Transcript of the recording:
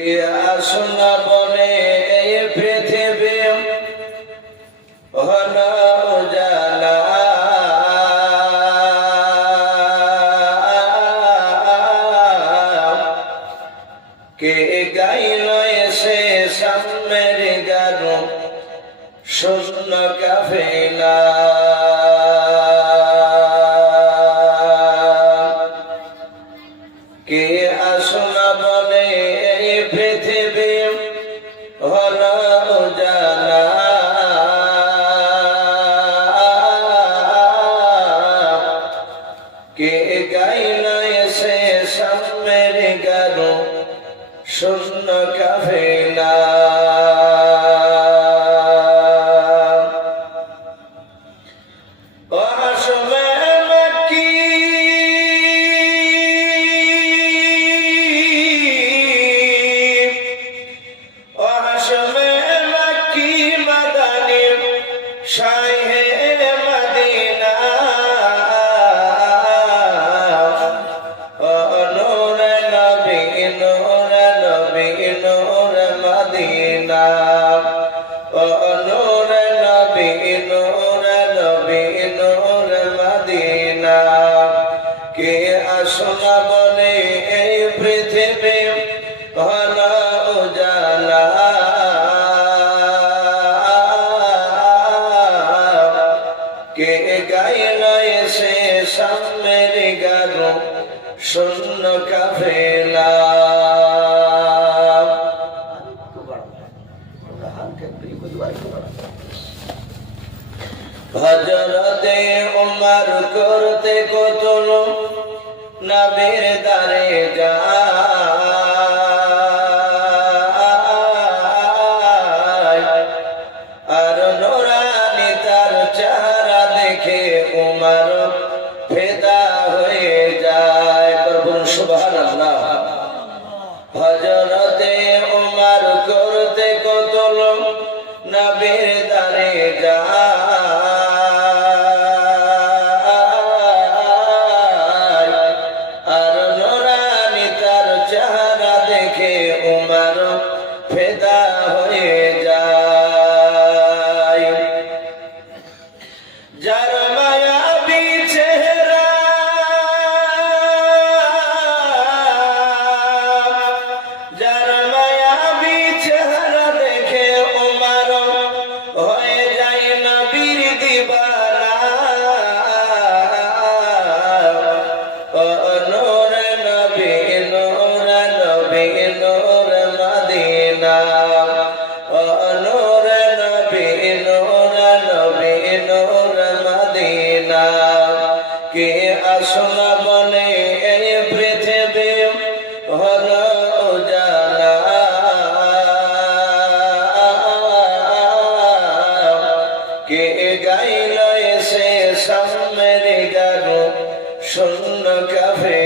আসনা বলে এই পৃথিবী হলো উজালা, কে গাইল এসে সামের গানো শূন্য কাফেলা। কে আসনা বলে এই পৃথিবী হলো উজালা, কে গাইল এসে সামের গানো শূন্য কাফেলা। শাহে মদিনা ও নূর নবী নূর নবী নূর মদিনা ও নূর নবী নূর নবী নূর মদিনা। কে আসনা বলে এই পৃথিবী হলো উজালা, কে গাইল এসে সামের গানো শূন্য কাফেলা। হযরতে ওমর করতে কতল নবীর দারে যায়, আর নূরানি তার চেহারা দেখে উমর ফিদা হয়ে যায়। বলুন সুবহানাল্লাহ। হযরতে উমর করতে কতল নবীর দারে যায়, আর নূরানি তার চেহারা দেখে উমর ফিদা হয়ে যায়। যার মায়াবী চেহারা যার মায়াবী চেহারা দেখে উমর হয়ে যায় নবীর দিওয়ানা। ও নূর নবী নূর নবী নূর মদিনা ও নূর নবী নূর নবী নূর মদিনা। কে আসনা বলে এই পৃথিবী হলো উজালা, কে গাইল এসে সামের গানো শূন্য কাফেলা।